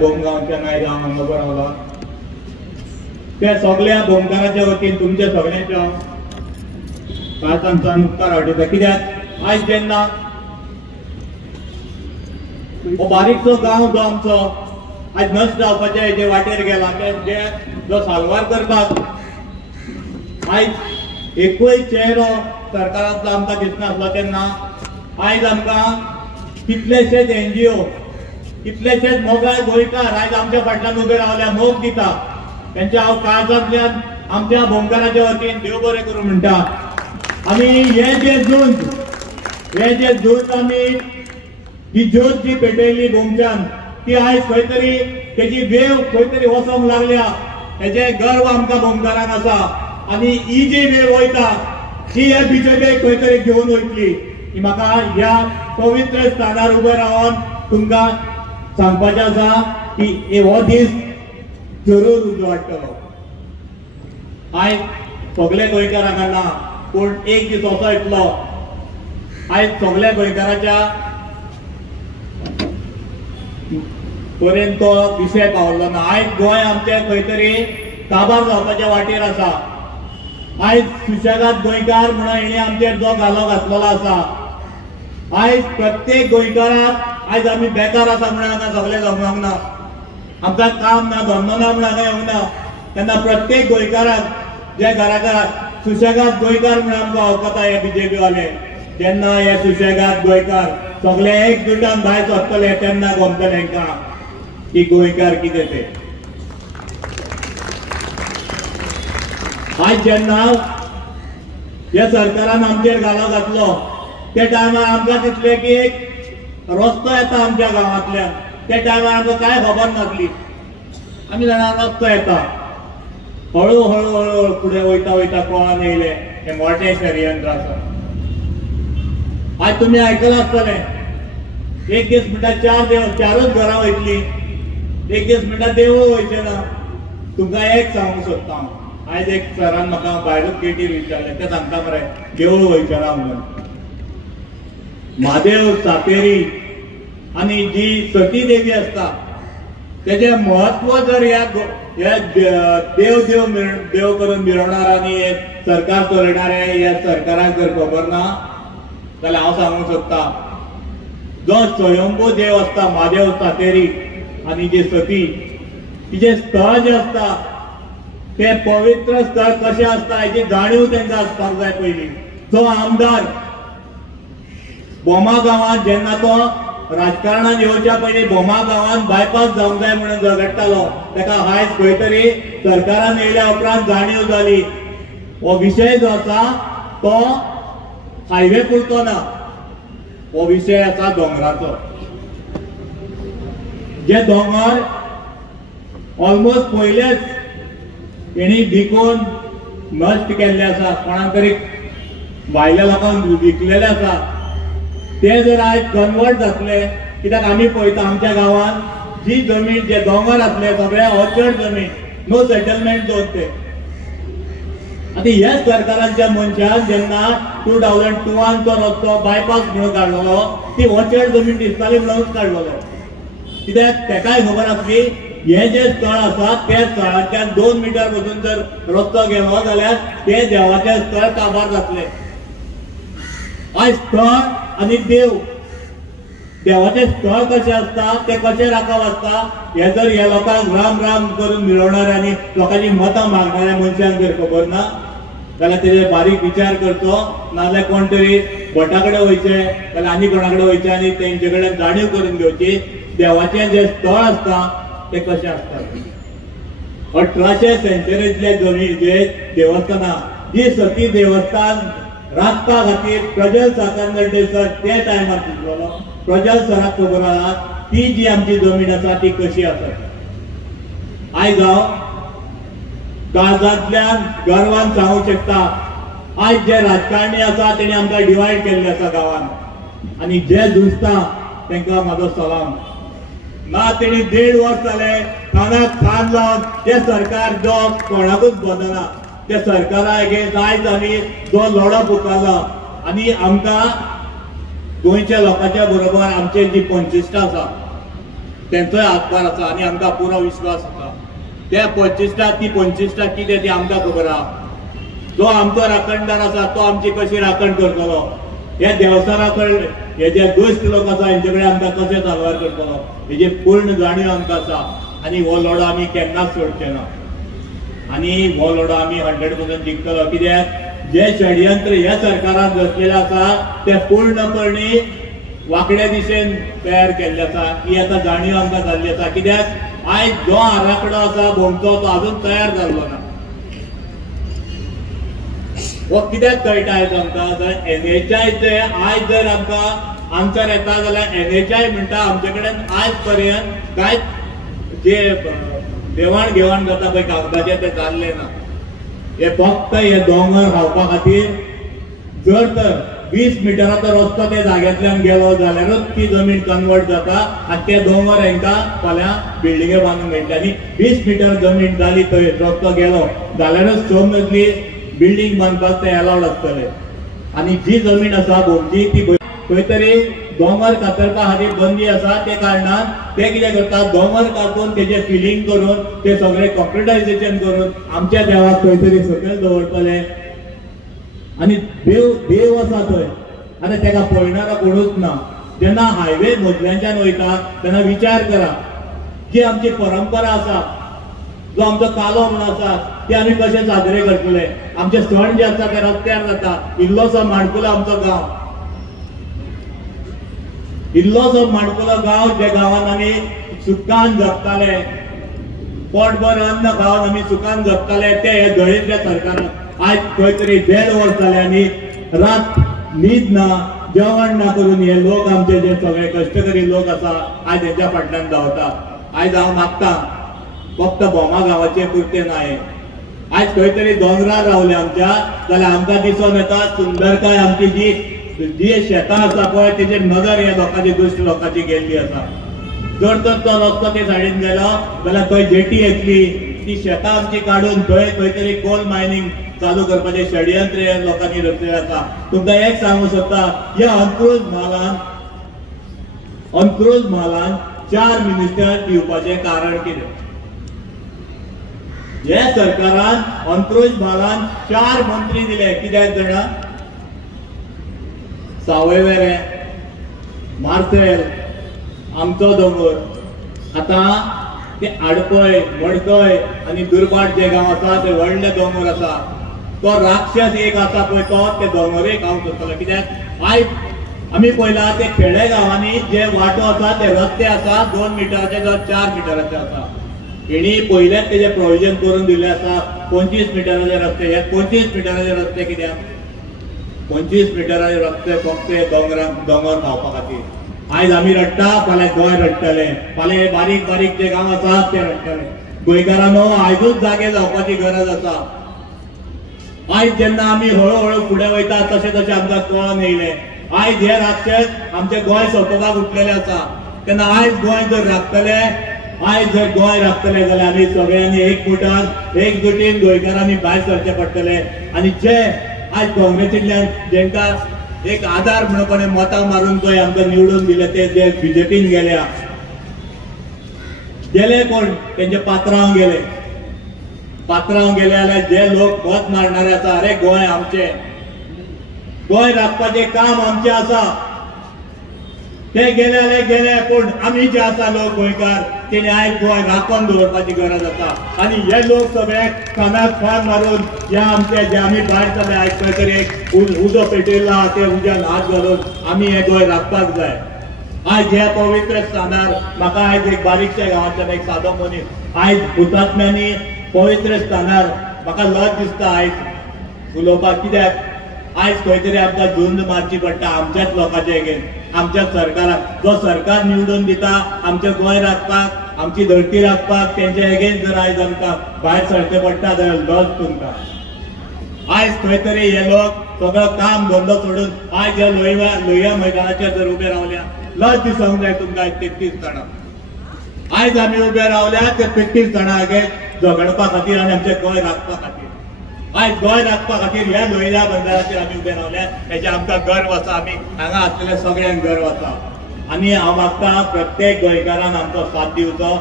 बोमगावच्या नाय गांव हांगा उबो रावला त्या सगळ्या बोमकाराच्या वतीन तुमच्या सगळ्यांच्या काळजांतल्यान उपकार वाटयता। कित्याक आयज जेन्ना हो बारीकसो गांव जो आमचो आज नश्ट जावपाच्या हेजे वाटेर गेला जे जो साल्वार करपाक आयज एकूय चेहरो सरकारांतलो आमकां दिसनासलो तेन्ना आयज आमकां कितलेशेच NGO कितलेशेच मोगाळ गोंयकार आयज आमच्या फाटल्यान उबे रावल्या मोग दिता त्यांच्या हांव काळजांतल्यान आमच्या बोमकाराच्या वतीन देव बरें करूं म्हणटा। आनी हे जे झूंज आमी ही ज्योत जी पेटयली बोमच्यान ती आयज खंय तरी तेजी वेव खंय तरी वचोंक लागल्या हेजे गर्व आमकां बोमकारान आसा। आनी ही जी वेव वयता ती हे BJPक खंय तरी घेवन वयतली ही म्हाका ह्या पवित्र स्थानार उबे रावन तुमकां सांगपाचें आसा की हो दीस जरूर उजवाडटलो। आयज सगळे गोंयकारांक ना पूण एक दीस असो येतलो आयज सगळ्या गोंयकाराच्या पर्यंत तो विशय पावल्लो ना। आयज गोंय आमचें खंय तरी काबार जावपाच्या वाटेर आसा। आयज सुशेगाद गोंयकार म्हणून हेणे आमचेर जो घालो घातलेलो आसा आयज प्रत्येक गोंयकाराक आयज आमी बेकार आसा म्हणून हांगा सगळे जमूंक ना आमकां काम ना धंदो ना म्हणून हांगा येवंक ना तेन्ना प्रत्येक गोंयकाराक जे घराघरात सुशेगाद गोंयकार म्हणून आमकां वळखता हे BJP वाले जेन्ना हे सुशेगाद गोंयकार सगळे एकजुटान भायर सरतले तेन्ना गमतले हांकां की गोंयकार कितें ते। आज जेन्ना ह्या सरकारान आमचेर घालो घातलो त्या टायमार आमकां दिसलें की एक रस्तो येता आमच्या गांवांतल्यान त्या टायमार आमकां कांय खबर नासली आमी जाणा रस्तो येता हळू हळू हळू फुडें वयता वयता कळोन येयलें हें मोठें षडयंत्र आसा। आज तुमी आयकलां आसतलें एक दीस म्हणटा चारूच घरां वयतली एक दीस म्हणटा देवूळ वयचें ना। तुमकां एक सांगूंक सोदता हांव आयज एक सरान म्हाका भायरूच गेटीर विचारलें ते सांगता मरे देवूळ वयचें ना म्हणून। म्हादेव सातेरी आनी जी सती देवी आसता तेजें महत्व जर ह्या देव करून मिरवणाऱ्यांनी हे सरकार चलयणाऱ्या ह्या सरकाराक जर खबर ना जाल्यार हांव सांगूंक सोदता जो स्वयंभू देव आसता म्हादेव सातेरी आनी जी सती तिचें स्थळ जें आसता तें पवित्र स्थळ कशें आसता हेची जाणीव तांकां आसपाक जाय पयलीं। जो आमदार बोमा गांवांत जेन्ना तो राजकारणांत येवच्या पयलीं बोमा गांवांत बायपास जावंक जाय म्हणून झगडटालो ताका आयज खंय तरी सरकारान येयल्या उपरांत जाणीव जाली हो विशय जो आसा तो हायवे पुरतो ना हो विशय आसा दोंगराचो। जे दोंगर ऑलमोस्ट पयलेच तेणी विकून नश्ट केल्ले आसा कोणाक तरी भायल्या लोकांक विकलेले आसा ते जर आयज कन्वर्ट जातले कित्याक आमी पळयता आमच्या गांवांत जी जमीन जे दोंगर आसले सगळे ऑर्चर्ड जमीन नो सेटलमेंट झोन ते आतां ह्या सरकाराच्या मनशान जेन्ना 2002 तो रस्तो बायपास म्हणून काडलेलो ती ऑर्चर्ड जमीन दिसताली म्हणूनच काडलेलो कित्याक तेकाय खबर आसली हे जे स्थळ आसा त्या स्थळांतल्यान 2 मिटर वचून जर रस्तो गेलो जाल्यार ते देवाचें स्थळ काबार जातले। आयज स्थळ आनी देवाचें स्थळ कशें आसता ते कशें राखप आसता हे जर ह्या लोकांक राम राम करून मिळवणाऱ्या आनी लोकांची मतां मागणाऱ्या मनशांक जर खबर ना जाल्यार तेजे बारीक विचार करचो नाजाल्यार कोण तरी भटा कडेन वयचें जाल्यार आनी कोणा कडेन वयचें आनी तेंचे कडेन जाणीव करून घेवची देवाचें जे स्थळ आसता ते कशें आसता। 18थे सेंचुरींतले जे देवस्थानां जी सती देवस्थान राखपा खातीर प्रजल साखरनर्डे त्या टायमार सुचलेलो प्रजल सराक खबर आहा ती जी आमची जमीन आसा ती कशी आसा। आयज हांव काळजांतल्यान गर्वान सांगूंक शकता आयज जे राजकारणी आसा तेणी आमकां डिवायड केल्ले आसा गांवांत आनी जे झुजता तांकां म्हाजो सलाम ना। तेणी 1.5 वर्स जाले कानाक कान लावन ते सरकार जो कोणाकूच बदना त्या सरकारा अगेन्स्ट आयज आमी जो लढो पुकारला आनी आमकां गोंयच्या लोकांच्या बरोबर आमचे जी पंचिश्टां आसा त्यांचोय हातभार आसा आनी आमकां पुरो विश्वास आसा. त्या 25 ती 25 कितें ती आमकां खबर आहा. जो आमचो राखणदार आसा तो आमची कशी राखण करतलो, ह्या देवसारा कडेन हे जे दुश्ट लोक आसा हेंचे कडेन आमकां कशें साल्वार करतलो हेजी पूर्ण जाणीव आमकां आसा. आनी हो लढो आमी केन्नाच सोडचे ना आनी हो लढो आमी 100% जिखतलो. कित्याक जे षडयंत्र ह्या सरकारान रचलेले आसा ते पूर्णपणी वाकड्या दिशेन तयार केल्ले आसा. ही आतां जाणीव आमकां जाल्ली आसा. कित्याक आयज जो आराखडो आसा भोंवचो तो अजून तयार जाल्लो ना. हो कित्याक कळटा आयज आमकां तर NHI जे आयज जर आमकां आन्सर येता जाल्यार NHI म्हणटा आमचे कडेन आयज पर्यंत कांयच जे देवाण घेवाण जाता पळय कागदाचे ते जाल्ले ना. हे फक्त हे दोंगर रावपा खातीर जर तर 20 मिटराचो रस्तो त्या जाग्यांतल्यान गेलो जाल्यारूच ती जमीन कन्वर्ट जाता आनी ते दोंगर हांकां फाल्यां बिल्डिंगे बांदूंक मेळटा. आनी 20 मिटर जमीन जाली थंय रस्तो गेलो जाल्यारूच 6 मजली बिल्डिंग बांदपाक ते अलाउड आसतले. आनी जी जमीन आसा भोवती ती खंय तरी दोंगर कातरपा खातीर बंदी आसा. ते कारणान ते कितें करतात दोंगर कापून तेजे फिलिंग करून ते सगळे कॉम्प्युटरायझेशन करून आमच्या देवाक खंय तरी सकयल दवरतले. आनी देव आसा थंय आतां तेका पळयणारा कोणूच ना. जेन्ना हायवे मजल्यांच्यान वयता तेन्ना विचार करा जी आमची परंपरा आसा जो आमचो कालो म्हणून आसा ते आमी कशे साजरे करतले. आमचे सण जे आसा ते रस्त्यार जाता. इल्लोसो माणकुलो आमचो गांव, इल्लोसो माणकुलो गांव जे गांवांत आमी सुखान जगताले, पोटभर अन्न खावन आमी सुखान जगताले ते हे दळिल्ल्या सरकारान आयज खंय तरी 1.5 वर्स जाले आनी रात न्हीद ना जेवण ना करून हे लोक आमचे जे सगळे कश्टकरी लोक आसा आयज हेच्या फाटल्यान धांवता. आयज हांव मागता फक्त बोमा गांवाचे पुरते न्हय, आयज खंय तरी दोंगरार रावले आमच्या जाल्यार आमकां दिसून येता सुंदरकाय आमची जी शेतां आसा पळय तेजेर नजर ह्या लोकांची दुश्ट लोकांची गेल्ली आसा. जर तर तो रस्तो ते सायडीन गेलो जाल्यार थंय जेटी येतली ती शेतां आमची काडून थंय खंय तरी कोल मायनिंग चालू करपाचे षडयंत्र ह्या लोकांनी रचलेले आसा. तुमकां एक सांगू सोदता ह्या अंत्रुज म्हालान 4 मिनिस्टर दिवपाचे कारण कितें. ह्या सरकारान अंत्रुज म्हालान 4 मंत्री दिले. कित्याक जाणा सावयवेरें, मार्सेल, आमचो दोंगर, आतां ते आडपय, मडकय आनी दुर्बाट जे गांव आसा ते व्हडले दोंगर आसा. तो राक्षस एक आसा पळय तो ते दोंगरय खावंक सोदतलो. कित्याक आयज आमी पळयला ते खेडे गांवांनी जे वाटो आसा ते रस्ते आसा 2 मिटराचे जावं 4 मिटराचे आसा. हेणी पयलेच तेजे प्रोविजन करून दिल्ले आसा 25 मिटराचे रस्ते. हे 25 मिटराचे रस्ते कित्याक 25 मिटराचे रस्ते फक्त दोंगर खावपा खातीर. आयज आमी रडटा फाल्यां गोंय रडटले, फाल्यां बारीक बारीक जे गांव आसा ते रडटले. गोंयकारांनो आयजूच जागे जावपाची गरज आसा. आयज जेन्ना आमी हळू फुडें वयता तशें तशें आमकां कळोन येयलें आयज हे राक्षस आमचें गोंय सोंपोवपाक उठलेले आसा. तेन्ना आयज गोंय जर राखतले, आयज जर गोंय राखतले जाल्यार आमी सगळ्यांनी एकजुटीन गोंयकारांनी भायर सरचे पडटले. आनी जे आयज काँग्रेसींतल्यान जेंकां एक आधार म्हणून मतां मारून पळय आमकां निवडून दिले ते जे बीजेपीन गेले कोण तेंचे पात्रांव गेले जाल्यार जे लोक मत मारणारे आसा अरे गोंय आमचें, गोंय राखपाचें काम आमचें आसा ते गेले जाल्यार गेले. पूण आमी जे आसा लोक गोंयकार तेणी आयज गोंय राखून दवरपाची गरज आसा. आनी हे लोक सगळे कानाक फार मारून जे आमचे जे आमी भायर सरले आयज खंय तरी एक उजो पेटयला ते उज्यान हात घालून आमी हे गोंय राखपाक जाय. आयज ह्या पवित्र स्थानार म्हाका आयज एक बारीकशा गांवांतल्यान एक सादो मनीस आयज हुतात्म्यांनी पवित्र स्थानार म्हाका लज दिसता आयज उलोवपाक. कित्याक आयज खंय तरी आमकां झुंज मारची पडटा आमच्याच लोकांचे एगेन्स्ट, आमच्याच सरकाराक. जो सरकार निवडून दिता आमचें गोंय राखपाक, आमची धरती राखपाक, तेंच्या एगेन्स्ट जर आयज आमकां भायर सरचें पडटा जाल्यार लज तुमकां. आयज खंय तरी हे लोक सगळो काम धंदो सोडून आयज ह्या लोहिया मैदानाचेर जर उबे रावल्या लज दिसोंक जाय तुमकां. आयज 33 जाणां आयज आमी उबे रावल्या ते 33 जाणां अगेन्स्ट झगडपा खातीर आनी आमचें गोंय राखपा खातीर. आयज गोंय राखपा खातीर ह्या लोहिया बंदराचेर आमी उबे रावल्या हेचे आमकां गर्व आसा. आमी हांगा आसलेल्या सगळ्यांक गर्व आसा. आनी हांव मागता प्रत्येक गोंयकारान आमचो साथ दिवचो.